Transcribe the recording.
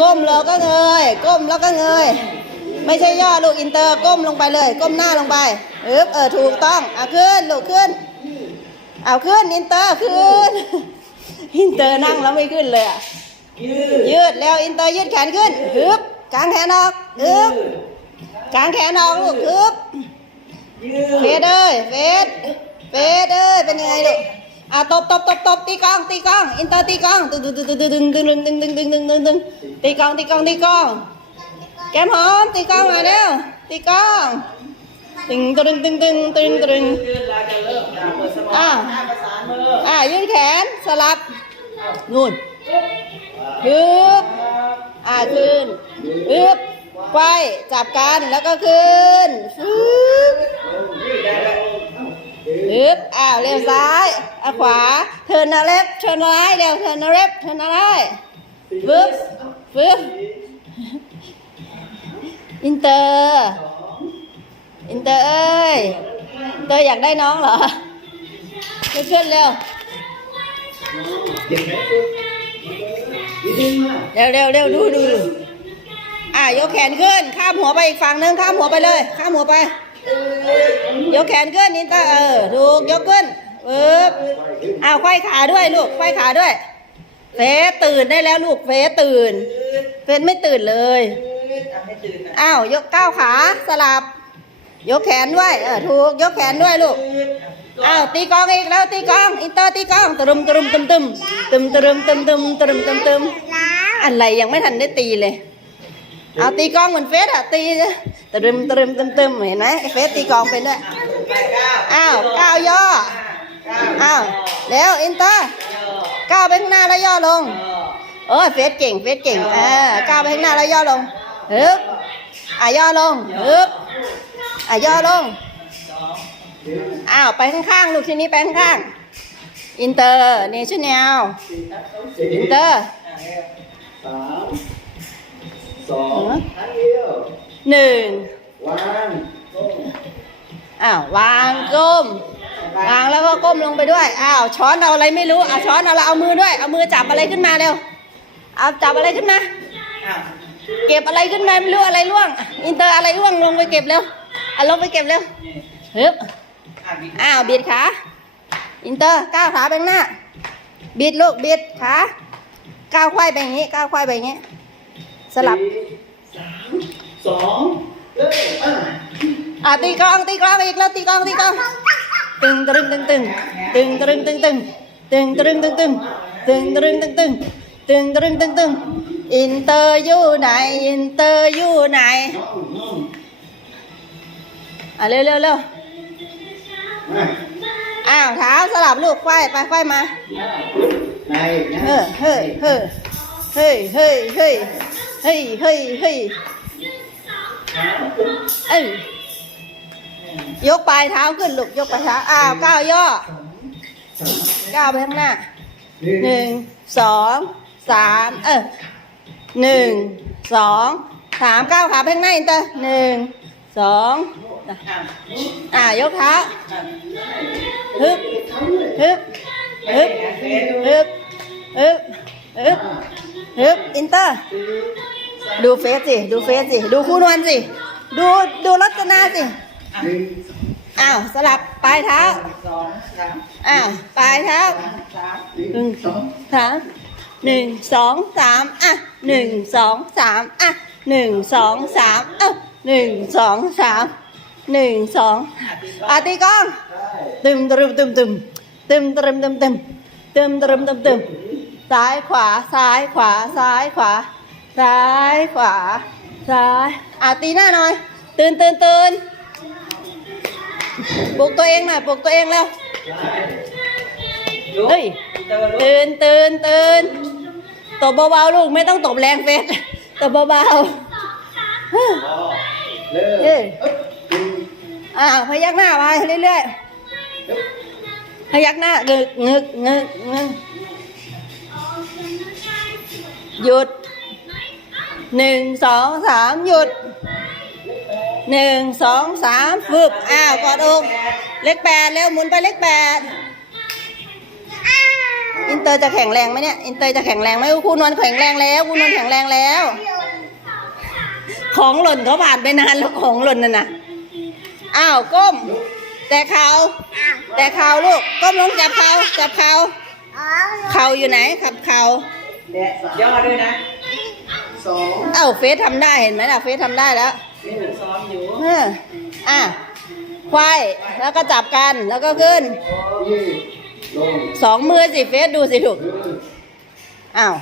ก้มแล้วก็เงย ก้มแล้วก็เงย ไม่ใช่ย่อลูกอินเตอร์ก้มลงไปเลย ก้มหน้าลงไปอึบเออถูกต้องเอาขึ้นลูกขึ้น เอาขึ้นอินเตอร์ขึ้น อินเตอร์นั่งแล้วไม่ขึ้นเลยอะยืดแล้วอินเตอร์ยืดแขนขึ้นฮึบกางแขนออกฮึบกางแขนออกลูกฮึบเฟดเอ้ยเฟดเฟดเอ้ยเป็นยังไงลูก อะตบตบตบตบตีกลองตีกลองอินเตอร์ตีกลองตึงตึงตึงตึงตึงตึงตึงตึงตึงตึงตึงตึงตึงตีกลองตีกลองตีกลองแก้มหอมตีกลองมาเร็วตีกลองตึงตึงตึงตึงตึงตึงอ่าอ่ายืดแขนสลับนู่นฮึบอ่าขึ้นฮึบไขว้จับกันแล้วก็ขึ้นฮึบได้แล้วฮึบาว เลี้ยวซ้ายอะขวา เทิร์นนาเล็บเทิร์นอะไรเร็วเทิร์นนาเล็บเทิร์นอะไรฟึบฟึบอินเตอร์อินเตอร์เอ้ยอินเตอร์อยากได้น้องเหรอขึ้นขึ้นเร็วเจ็บไหมดึงมาเร็วเร็วเร็วดูดูดูอะยกแขนขึ้น ข้ามหัวไปอีกฝั่งนึงข้ามหัวไปเลย ข้ามหัวไป ยกแขนขึ้นนินตาเออถูกยกขึ้นปึ๊บอ้าวไขว้ขาด้วยลูกไขว้ขาด้วย เฟสตื่นได้แล้วลูกเฟสตื่น เฟสไม่ตื่นเลยอ้าวยกก้าวขาสลับ ยกแขนด้วยเออถูกยกแขนด้วยลูกอ้าวตีกองอีกแล้วตีกองอินเตอร์ตีกองตรึมตรึมตึมตึมตึมตรึมตึมตึมตรึมตึมตึมอะไรยังไม่ทันได้ตีเลย เอาตีกองเหมือนเฟสอะตีตรึมตรึมตึมตึมเห็นไหมเฟสตีกองเป็นด้วยอ้าวก้าวย่ออ้าวแล้วอินเตอร์ก้าวไปข้างหน้าแล้วย่อลงโอ้ยเฟสเก่งเฟสเก่งอ่าก้าวไปข้างหน้าแล้วย่อลงฮึบอะย่อลงฮึบอะย่อลงอ้าวไปข้างๆลูกทีนี้ไปข้างๆอินเตอร์เนชั่นแนลอินเตอร์ สามสองทั้งเดียวหนึ่งวางอ้าววางก้ม วางแล้วก็ก้มลงไปด้วยอ้าวช้อนเอาอะไรไม่รู้เอาช้อนเอาละเอามือด้วยเอามือจับอะไรขึ้นมาเร็วเอาจับอะไรขึ้นมาอะเก็บอะไรขึ้นมาไม่รู้อะไรร่วง อินเตอร์อะไรร่วงลงไปเก็บเร็วเอาลงไปเก็บเร็วฮึบอะบิดอ้าวบิดขาอินเตอร์ก้าวขาไปข้างหน้าบิดลูกบิดขาก้าวไขว้ไปอย่างนี้ก้าวไขว้ไปอย่างนี้ สลับสี่สามสองเริ่มอะอะตีกลองตีกลองอีกแล้วตีกลองตีกลองตึงตรึงตึงตึงตึงตรึงตึงตึงตึงตรึงตึงตึงตึงตรึงตึงตึงตึงตรึงตึงตึงอินเตอร์อยู่ไหนอินเตอร์อยู่ไหนอะเร็วเร็วเร็วมาอ้าวเท้าสลับลูกไขว้ไปไขว้มาในนะเฮ้อเฮ้อเฮ้อเฮ้ยเฮ้ยเฮ้ย เฮ้ยเฮ้ยเฮ้ยเอ้ยยกปลายเท้าขึ้นลูกยกปลายเท้าอ้าวก้าวย่อก้าวไปข้างหน้าหนึ่งสองสามเออหนึ่งสองสามก้าวขาไปข้างหน้าอินเตอร์หนึ่งสองอะอ่ายกเท้าอะฮึบฮึบฮึบฮึบฮึบฮึบ ฮึบอินเตอร์ ดูเฟซสิ ดูเฟซสิ ดูคู่นวลสิ ดูดูรัตนาสิ อ้าว สลับปลายเท้า สองสามอ้าวปลายเท้าสามหนึ่งสองสามหนึ่งสองสามอะหนึ่งสองสามอะหนึ่งสองสามอ้าหนึ่งสองสามหนึ่งสองอะตีกลองตึมตรึมตึมตึมตึมตึมตึมตึมตึมตึมตึมตึม ซ้ายขวาซ้ายขวาซ้ายขวา ซ้ายขวา ซ้ายอะตีหน้าหน่อย ตื่นตื่นตื่นปลุกตัวเองหน่อยปลุกตัวเองแล้วเฮ้ยตื่นตื่นตื่นตบเบาๆลูกไม่ต้องตบแรงเฟสตบเบาๆเฮ้ยอะพยักหน้าไปเรื่อยๆพยักหน้าเงึกงึกงึกงึก หยุดหนึ่งสองสามหยุดหนึ่งสองสามฝึกอ้าวกอดอกเลขแปดเร็วหมุนไปเลขแปดอินเตอร์จะแข็งแรงไหมเนี่ยอินเตอร์จะแข็งแรงไหมครูนวลแข็งแรงแล้วครูนวลแข็งแรงแล้ว ของหล่นเขาผ่านไปนานแล้วของหล่นน่ะนะอ้าวก้ม แต่เขาแต่เขาลูกก้มลงจับเขาจับเขาเขาอยู่ไหนขับเขา แดะสามย่อด้วยนะสองเอ้าเฟซทำได้เห็นไหมล่ะเฟซทำได้แล้วไม่ถึงซ้อมอยู่เอออะควายแล้วก็จับกันแล้วก็ขึ้นยืดลงสองมือสิเฟซดูสิถูกขึ้นอ้าว